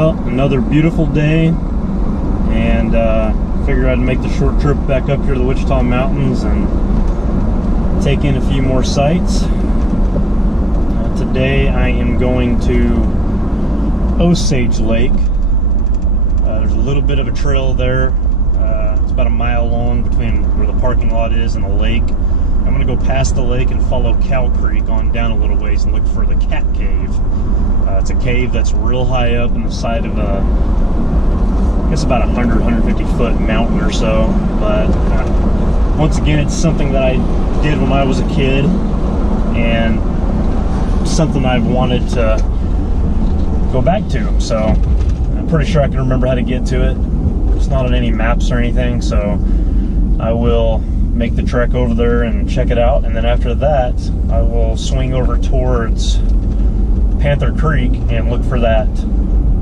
Well, another beautiful day, and figured I'd make the short trip back up here to the Wichita Mountains and take in a few more sights. Today I am going to Osage Lake. There's a little bit of a trail there. It's about a mile long between where the parking lot is and the lake. I'm going to go past the lake and follow Quanah Creek on down a little ways and look for the Cat Cave. It's a cave that's real high up in the side of I guess about 150 foot mountain or so. But once again, it's something that I did when I was a kid, and something I've wanted to go back to. So I'm pretty sure I can remember how to get to it. It's not on any maps or anything, so I will make the trek over there and check it out, and then after that I will swing over towards Panther Creek and look for that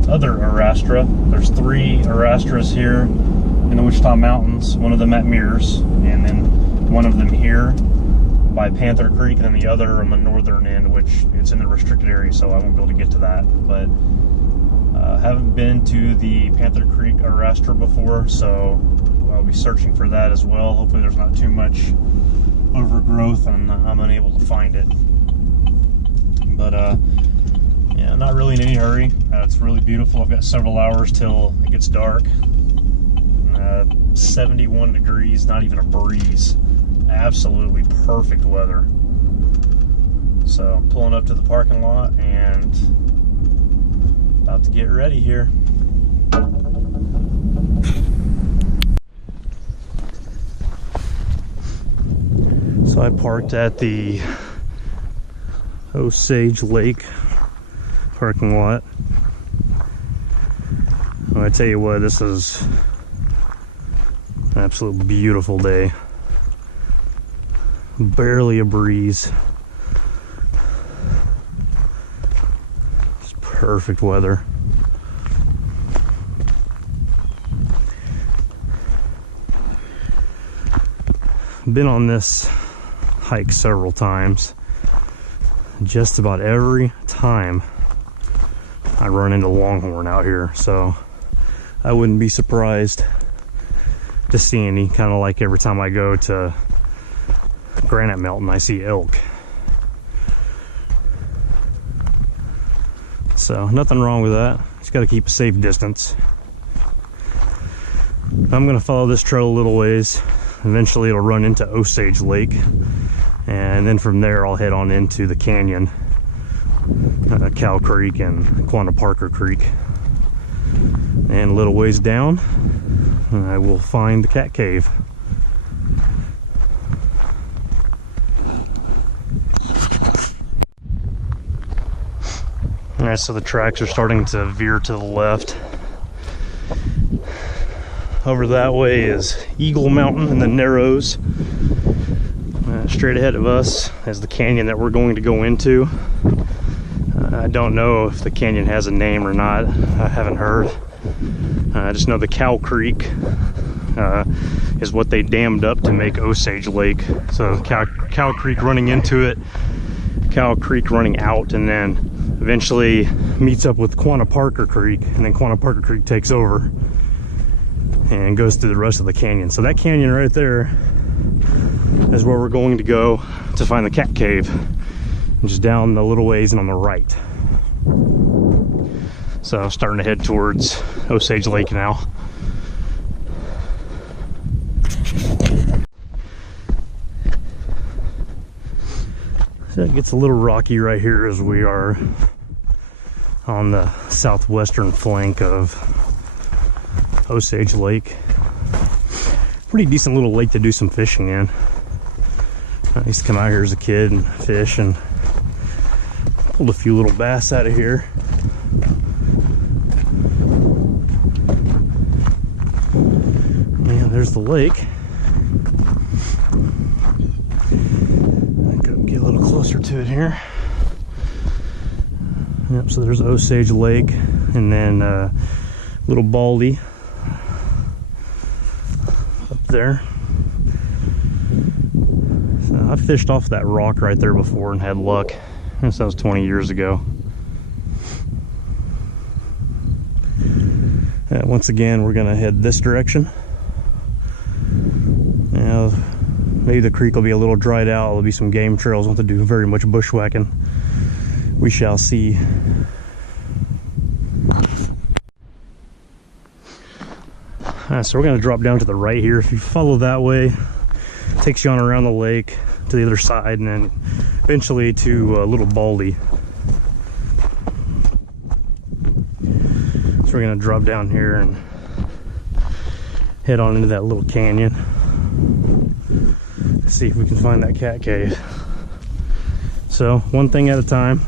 other arrastra. There's 3 arrastras here in the Wichita Mountains, one of them at Mears, and then one of them here by Panther Creek, and then the other on the northern end, which it's in the restricted area, so I won't be able to get to that. But haven't been to the Panther Creek arrastra before, so I'll be searching for that as well. Hopefully there's not too much overgrowth and I'm unable to find it. But yeah, not really in any hurry. It's really beautiful. I've got several hours till it gets dark. 71 degrees, not even a breeze. Absolutely perfect weather. So I'm pulling up to the parking lot and about to get ready here. So I parked at the Osage Lake parking lot. Well, I tell you what, this is an absolute beautiful day. Barely a breeze. It's perfect weather. Been on this hike several times. Just about every time I run into longhorn out here, so I wouldn't be surprised to see any. Kind of like every time I go to Granite Mountain, I see elk. So nothing wrong with that. Just got to keep a safe distance. I'm gonna follow this trail a little ways. Eventually it'll run into Osage Lake, and then from there I'll head on into the canyon, Cow Creek and Quanah Creek, and a little ways down I will find the Cat Cave. Alright, so the tracks are starting to veer to the left. Over that way is Eagle Mountain in the Narrows. Straight ahead of us is the canyon that we're going to go into. I don't know if the canyon has a name or not. I haven't heard. I just know the Cow Creek is what they dammed up to make Osage Lake. So Cow Creek running into it, Cow Creek running out, and then eventually meets up with Quanah Creek, and then Quanah Creek takes over and goes through the rest of the canyon. So that canyon right there is where we're going to go to find the Cat Cave, just down the little ways and on the right. So starting to head towards Osage Lake now. So it gets a little rocky right here as we are on the southwestern flank of Osage Lake. Pretty decent little lake to do some fishing in. I used to come out here as a kid and fish, and pulled a few little bass out of here. And there's the lake. I'll get a little closer to it here. Yep, so there's Osage Lake, and then Little Baldy up there. So I fished off that rock right there before and had luck. I guess that was 20 years ago. Once again, we're gonna head this direction. Now, maybe the creek will be a little dried out. There'll be some game trails. Don't have to do very much bushwhacking. We shall see. So we're going to drop down to the right here. If you follow that way, it takes you on around the lake to the other side, and then eventually to Little Baldy. So we're going to drop down here and head on into that little canyon. See if we can find that cat cave. So one thing at a time.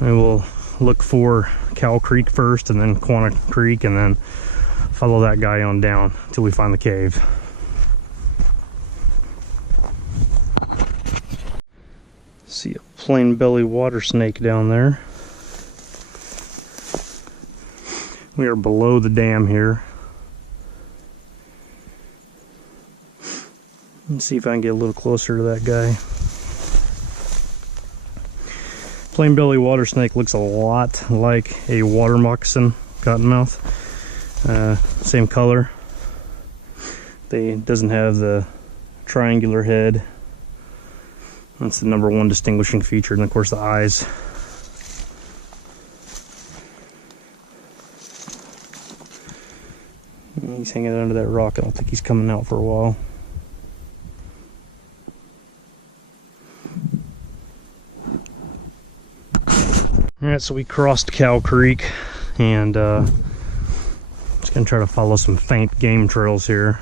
We will look for Cow Creek first, and then Quanah Creek, and then follow that guy on down until we find the cave. See a plain belly water snake down there. We are below the dam here. Let's see if I can get a little closer to that guy. Plain belly water snake looks a lot like a water moccasin cottonmouth. Same color. It doesn't have the triangular head. That's the #1 distinguishing feature, and of course the eyes. He's hanging under that rock. I don't think he's coming out for a while. Alright, so we crossed Cow Creek, and just gonna try to follow some faint game trails here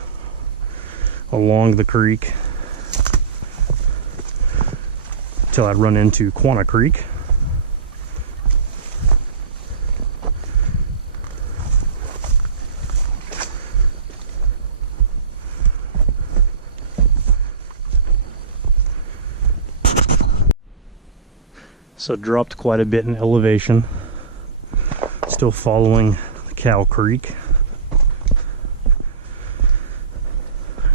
along the creek until I run into Quanah Creek. So dropped quite a bit in elevation. Still following the Cow Creek.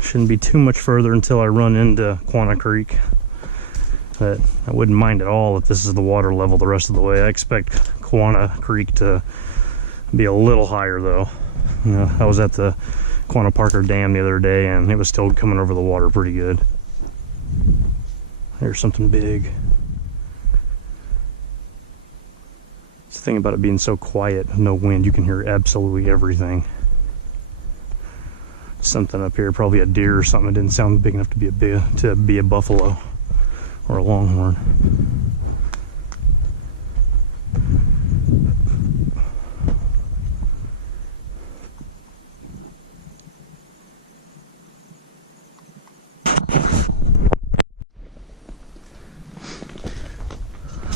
Shouldn't be too much further until I run into Quanah Creek. But I wouldn't mind at all if this is the water level the rest of the way. I expect Quanah Creek to be a little higher though. You know, I was at the Quanah Parker Dam the other day, and it was still coming over the water pretty good. There's something big. The thing about it being so quiet, no wind, you can hear absolutely everything. Something up here, probably a deer or something. It didn't sound big enough to be a buffalo or a longhorn.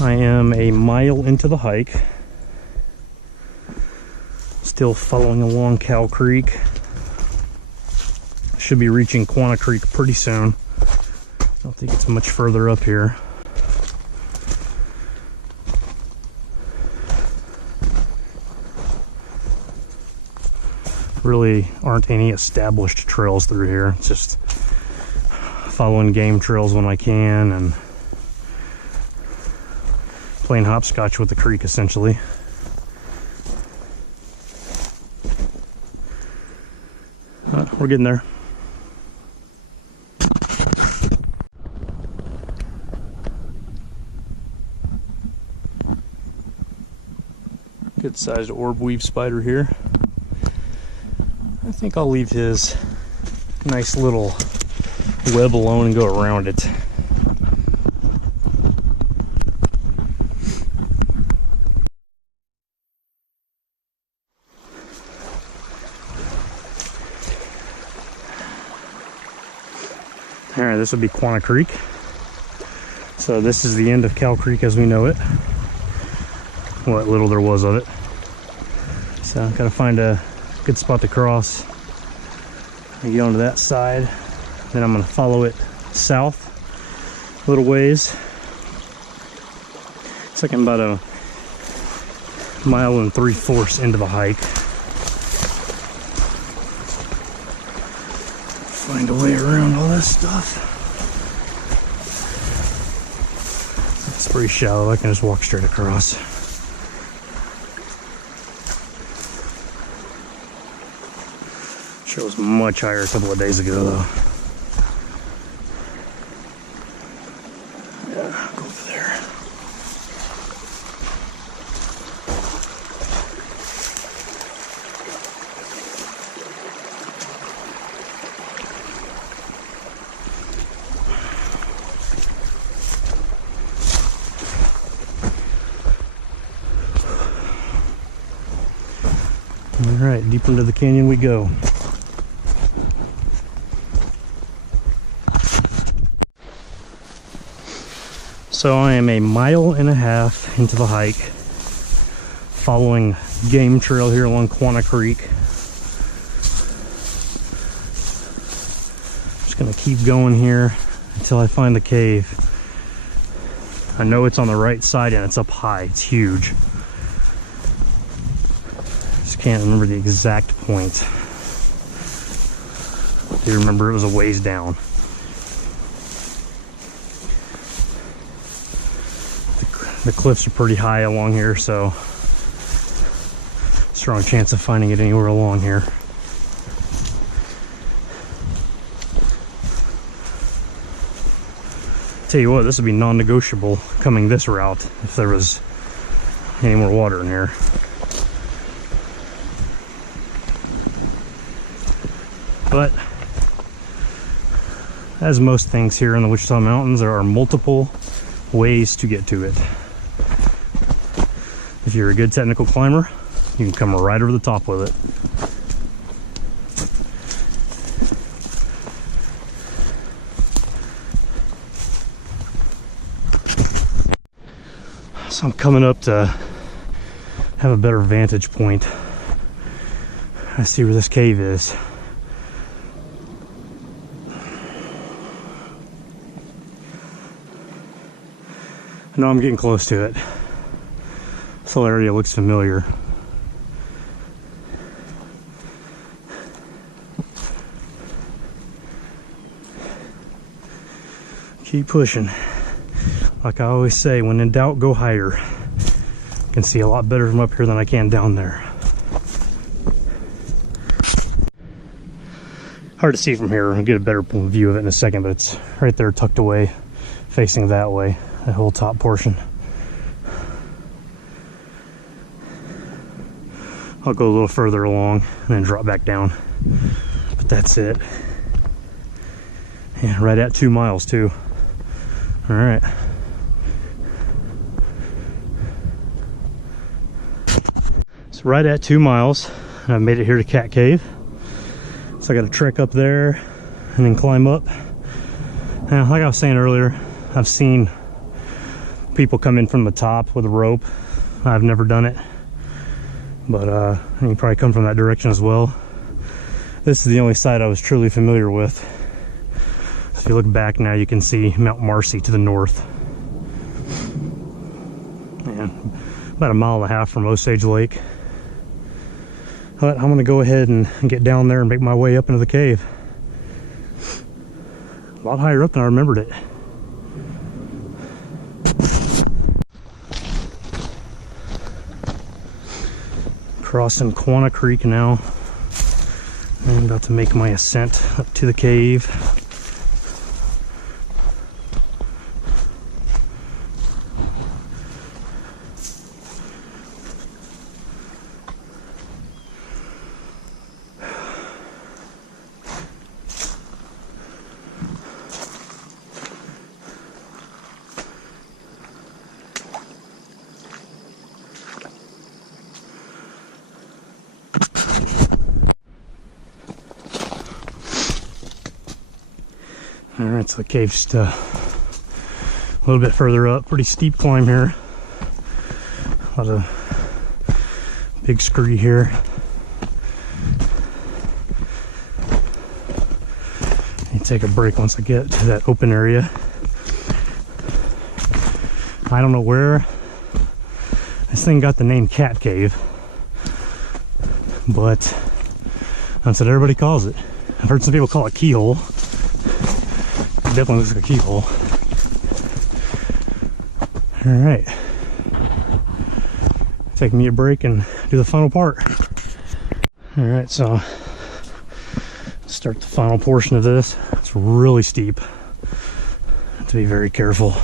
I am a mile into the hike. Still following along Cow Creek. Should be reaching Quanah Creek pretty soon. I don't think it's much further up here. Really aren't any established trails through here. It's just following game trails when I can and playing hopscotch with the creek, essentially. We're getting there. Good sized orb weave spider here. I think I'll leave his nice little web alone and go around it. Alright, this would be Quanah Creek. So this is the end of Cow Creek as we know it. What little there was of it. So I've got to find a good spot to cross and get onto that side. Then I'm going to follow it south a little ways. It's like I'm about a 1 3/4 into the hike. Find a way around all this stuff. It's pretty shallow. I can just walk straight across. It was much higher a couple of days ago though. Yeah, go over there. All right, deeper into the canyon we go. So I am a mile and a half into the hike, following game trail here along Quanah Creek. Just gonna keep going here until I find the cave. I know it's on the right side and it's up high, it's huge. Just can't remember the exact point. I do remember it was a ways down. The cliffs are pretty high along here, so strong chance of finding it anywhere along here. Tell you what, this would be non-negotiable coming this route if there was any more water in here. But as most things here in the Wichita Mountains, there are multiple ways to get to it. If you're a good technical climber, you can come right over the top with it. So I'm coming up to have a better vantage point. I see where this cave is. I know I'm getting close to it. This whole area looks familiar. Keep pushing. Like I always say, when in doubt, go higher. I can see a lot better from up here than I can down there. Hard to see from here. I'll get a better view of it in a second, but it's right there tucked away, facing that way, that whole top portion. I'll go a little further along and then drop back down, but that's it. Yeah, right at 2 miles too. All right. So right at 2 miles, and I've made it here to Cat Cave. So I got to trek up there and then climb up. Now, like I was saying earlier, I've seen people come in from the top with a rope. I've never done it. But you can probably come from that direction as well. This is the only side I was truly familiar with. So if you look back now, you can see Mount Marcy to the north. And about 1.5 miles from Osage Lake. But I'm gonna go ahead and get down there and make my way up into the cave. A lot higher up than I remembered it. Crossing Quanah Creek now. I'm about to make my ascent up to the cave. Alright, so the cave's just a little bit further up. Pretty steep climb here. A lot of big scree here. You take a break once I get to that open area. I don't know where this thing got the name Cat Cave, but that's what everybody calls it. I've heard some people call it Keyhole. Definitely looks like a keyhole. All right, take me a break and do the final part. All right, so Start the final portion of this. It's really steep. Have to be very careful.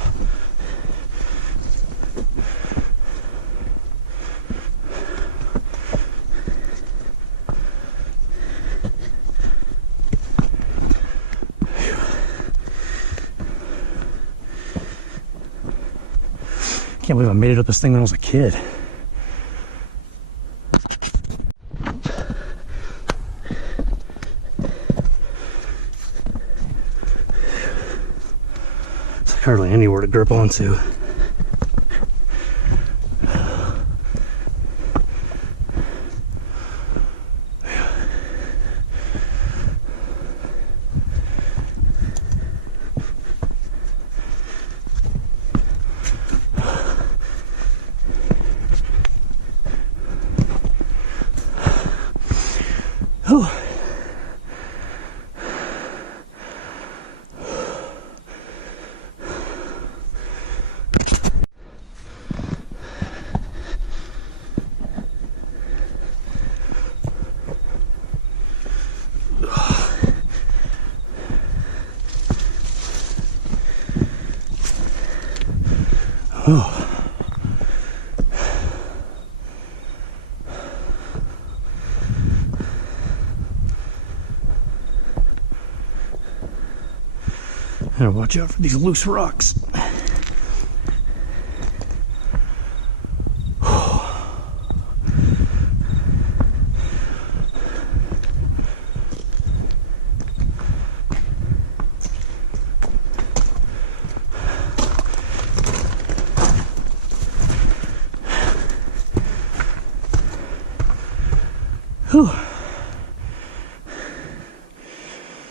Can't believe I made it up this thing when I was a kid. It's hardly anywhere to grip onto. Oh. Gotta watch out for these loose rocks. Whew.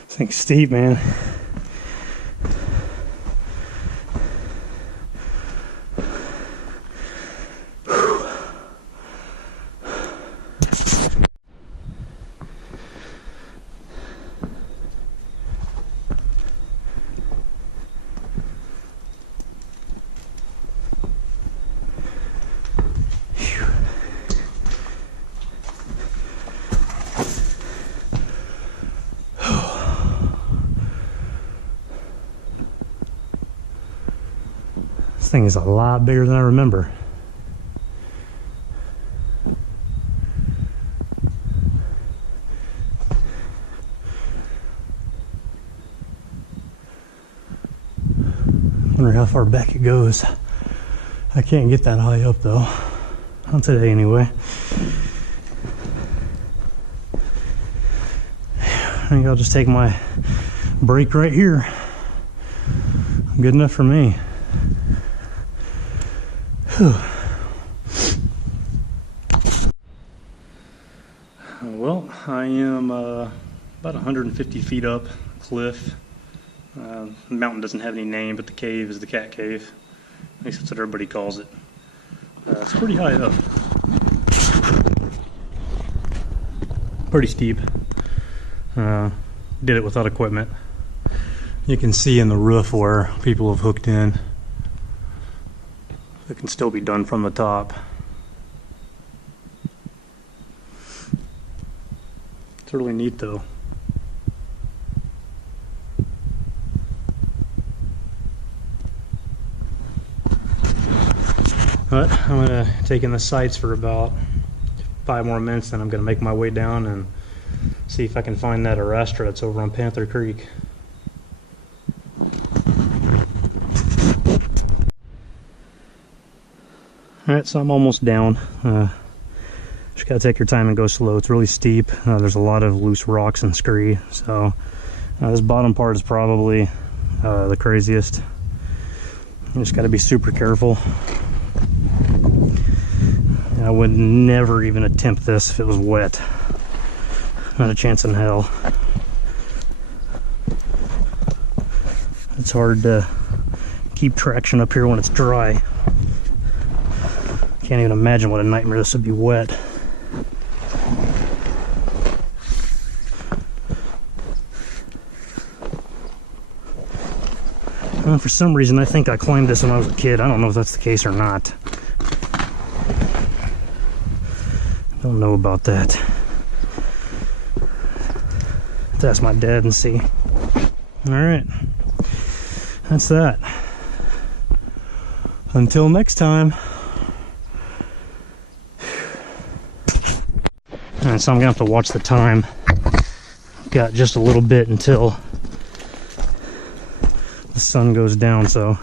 This thing's steep, man. This thing is a lot bigger than I remember. Wonder how far back it goes. I can't get that high up though. Not today anyway. I think I'll just take my break right here. Good enough for me. Whew. Well, I am about 150 feet up cliff. The mountain doesn't have any name, but the cave is the cat cave. At least that's what everybody calls it. It's pretty high up. Pretty steep. Did it without equipment. You can see in the roof where people have hooked in. It can still be done from the top. It's really neat though. But I'm going to take in the sights for about 5 more minutes, then I'm going to make my way down and see if I can find that arrastra that's over on Panther Creek. Alright, so I'm almost down. Just gotta take your time and go slow. It's really steep. There's a lot of loose rocks and scree, so this bottom part is probably the craziest. You just gotta be super careful. I would never even attempt this if it was wet. Not a chance in hell. It's hard to keep traction up here when it's dry. Can't even imagine what a nightmare this would be wet. Well, for some reason I think I climbed this when I was a kid. I don't know if that's the case or not. Don't know about that. to ask my dad and see. Alright. That's that. Until next time. Alright, so I'm gonna have to watch the time. Got just a little bit until the sun goes down, so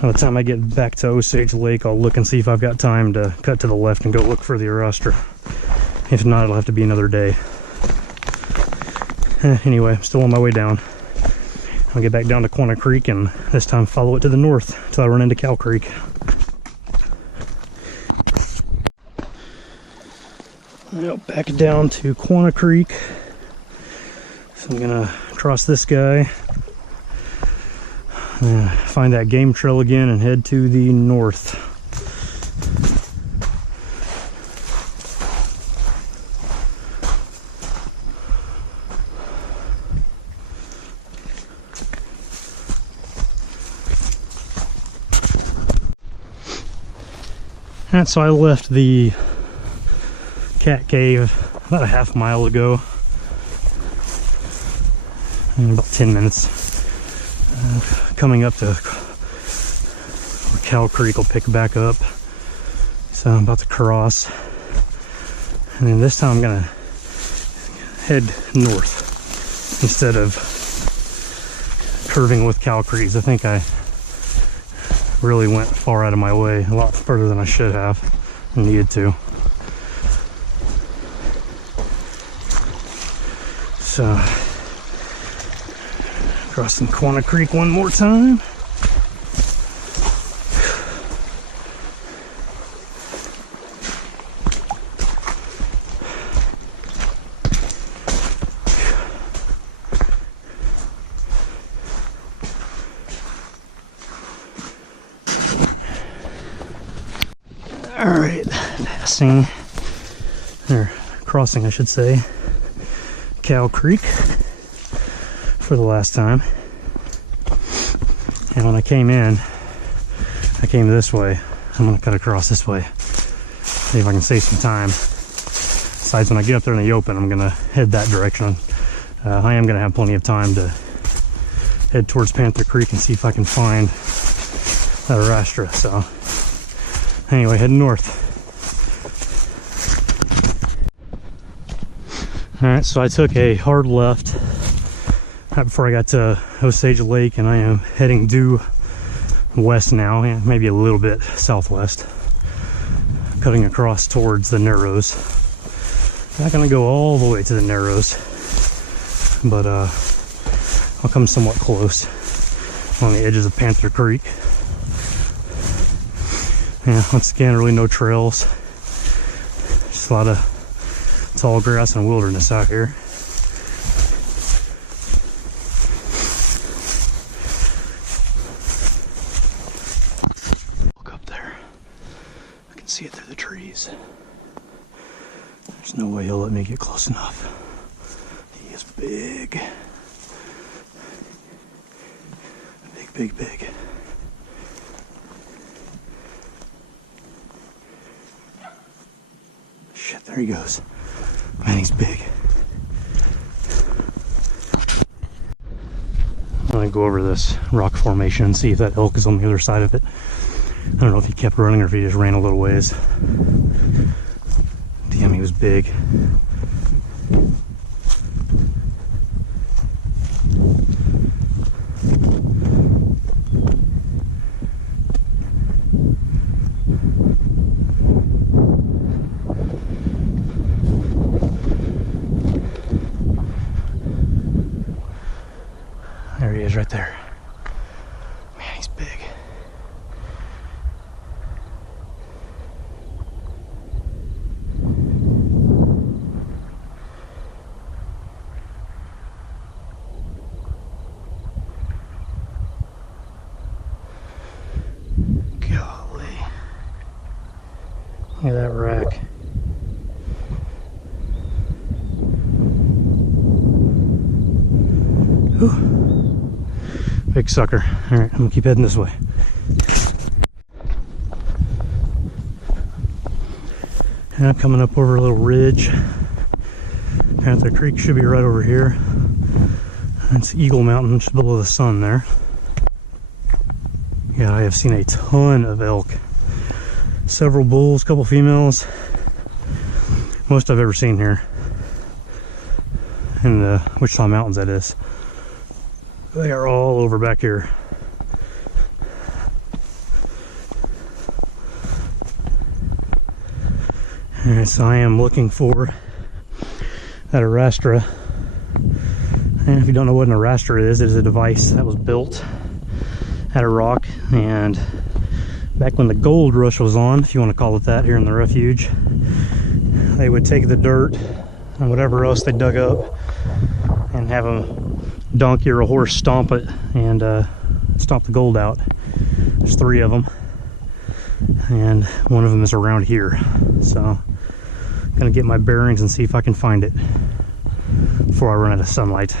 by the time I get back to Osage Lake, I'll look and see if I've got time to cut to the left and go look for the arrastra. If not, it'll have to be another day. Anyway, I'm still on my way down. I'll get back down to Quanah Creek and this time follow it to the north until I run into Cow Creek. Well, back down to Quanah Creek. So I'm gonna cross this guy, find that game trail again and head to the north. And so I left the cat cave about a half mile ago. In about 10 minutes. Coming up to Cow Creek will pick back up. So I'm about to cross. And then this time I'm gonna head north instead of curving with Cow Creek. I think I really went far out of my way, a lot further than I should have and needed to. So crossing Quanah Creek one more time. Alright, passing, or crossing I should say, Cow Creek for the last time. And when I came in, I came this way. I'm gonna cut across this way. See if I can save some time. Besides, when I get up there in the open, I'm gonna head that direction. I am gonna have plenty of time to head towards Panther Creek and see if I can find that arrastra. So anyway, heading north. Alright, so I took a hard left right before I got to Osage Lake, and I am heading due west now, maybe a little bit southwest, cutting across towards the Narrows. Not gonna go all the way to the Narrows, but I'll come somewhat close on the edges of Panther Creek. Yeah, once again, really no trails, just a lot of tall grass and wilderness out here. Look up there. I can see it through the trees. There's no way he'll let me get close enough. He is big. Big, big, big. Shit, there he goes. Man, he's big. I'm gonna go over this rock formation and see if that elk is on the other side of it. I don't know if he kept running or if he just ran a little ways. Damn, he was big. There he is right there. Man, he's big. Golly. Look at that rack. Whew. Big sucker. Alright, I'm gonna keep heading this way. And I'm coming up over a little ridge. Panther Creek should be right over here. That's Eagle Mountain, just below the sun there. Yeah, I have seen a ton of elk. Several bulls, couple females. Most I've ever seen here. In the Wichita Mountains, that is. They are all over back here. Alright, so I am looking for that arrastra. And if you don't know what an arrastra is, it is a device that was built out of rock. And back when the gold rush was on, if you want to call it that, here in the refuge, they would take the dirt and whatever else they dug up and have a donkey or a horse stomp it and stomp the gold out. There's 3 of them, and one of them is around here. So I'm gonna get my bearings and see if I can find it before I run out of sunlight.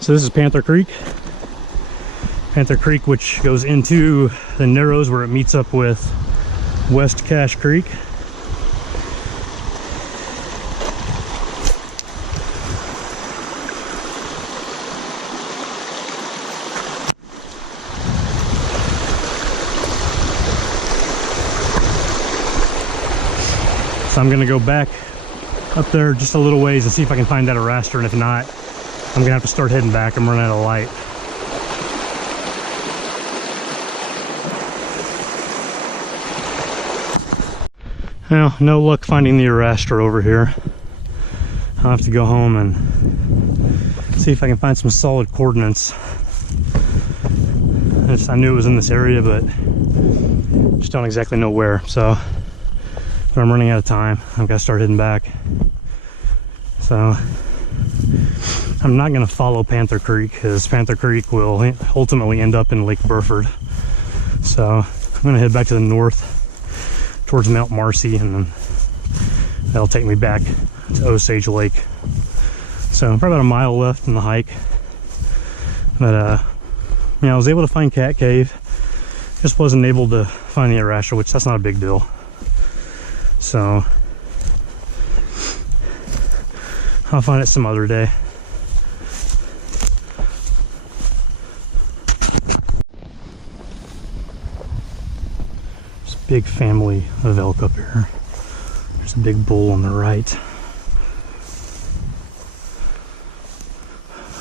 So this is Panther Creek. Panther Creek, which goes into the Narrows where it meets up with West Cache Creek. So I'm gonna go back up there just a little ways and see if I can find that arrastra, and if not, I'm gonna have to start heading back. I'm running out of light. Well, no luck finding the arrastra over here. I'll have to go home and see if I can find some solid coordinates. I knew it was in this area, but just don't exactly know where. So, but I'm running out of time. I've got to start heading back. So I'm not going to follow Panther Creek, because Panther Creek will ultimately end up in Lake Burford. So I'm going to head back to the north towards Mount Marcy, and then that'll take me back to Osage Lake. So probably about a mile left in the hike. But yeah, I was able to find Cat Cave. Just wasn't able to find the arrastra, which that's not a big deal. So I'll find it some other day. There's a big family of elk up here. There's a big bull on the right.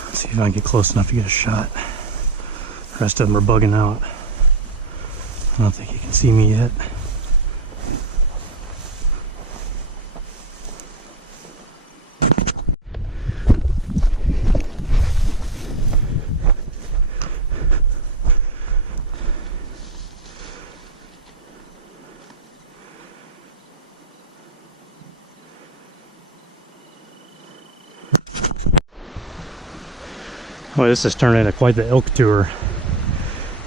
Let's see if I can get close enough to get a shot. The rest of them are bugging out. I don't think you can see me yet. Well, this has turned into quite the elk tour.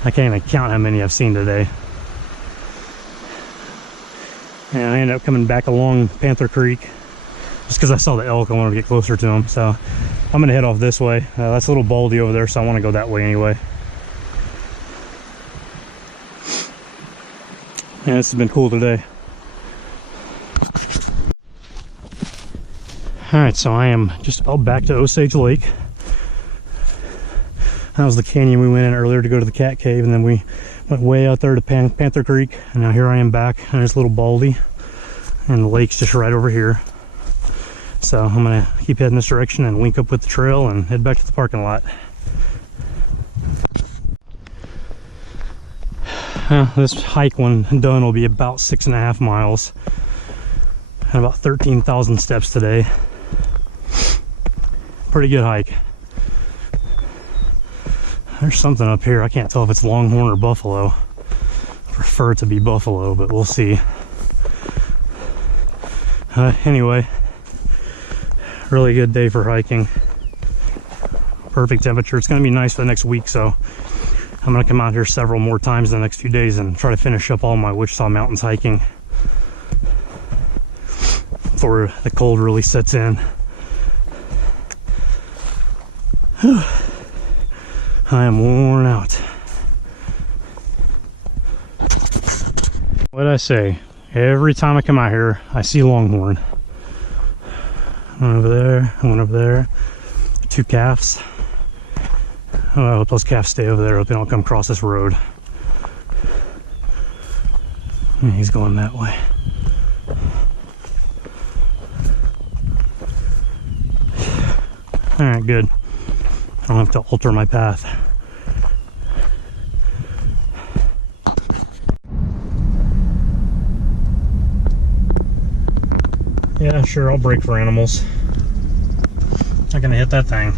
I can't even count how many I've seen today. And I ended up coming back along Panther Creek just because I saw the elk. I wanted to get closer to them. So I'm gonna head off this way. That's a little baldy over there, so I want to go that way anyway. And this has been cool today. Alright, so I am just about back to Osage Lake. That was the canyon we went in earlier to go to the Cat Cave, and then we went way out there to Panther Creek, and now here I am back, and it's a little baldy, and the lake's just right over here. So I'm gonna keep heading this direction and link up with the trail and head back to the parking lot. This hike, when done, will be about 6.5 miles and about 13,000 steps today. Pretty good hike. There's something up here. I can't tell if it's longhorn or buffalo. I prefer it to be buffalo, but we'll see. Anyway, really good day for hiking. Perfect temperature. It's going to be nice for the next week, so I'm going to come out here several more times in the next few days and try to finish up all my Wichita Mountains hiking before the cold really sets in. I am worn out. What did I say? Every time I come out here, I see longhorn. One over there, one over there. 2 calves. Oh, I hope those calves stay over there. I hope they don't come across this road. And he's going that way. Alright, good. I don't have to alter my path. Yeah, sure, I'll brake for animals. Not gonna hit that thing.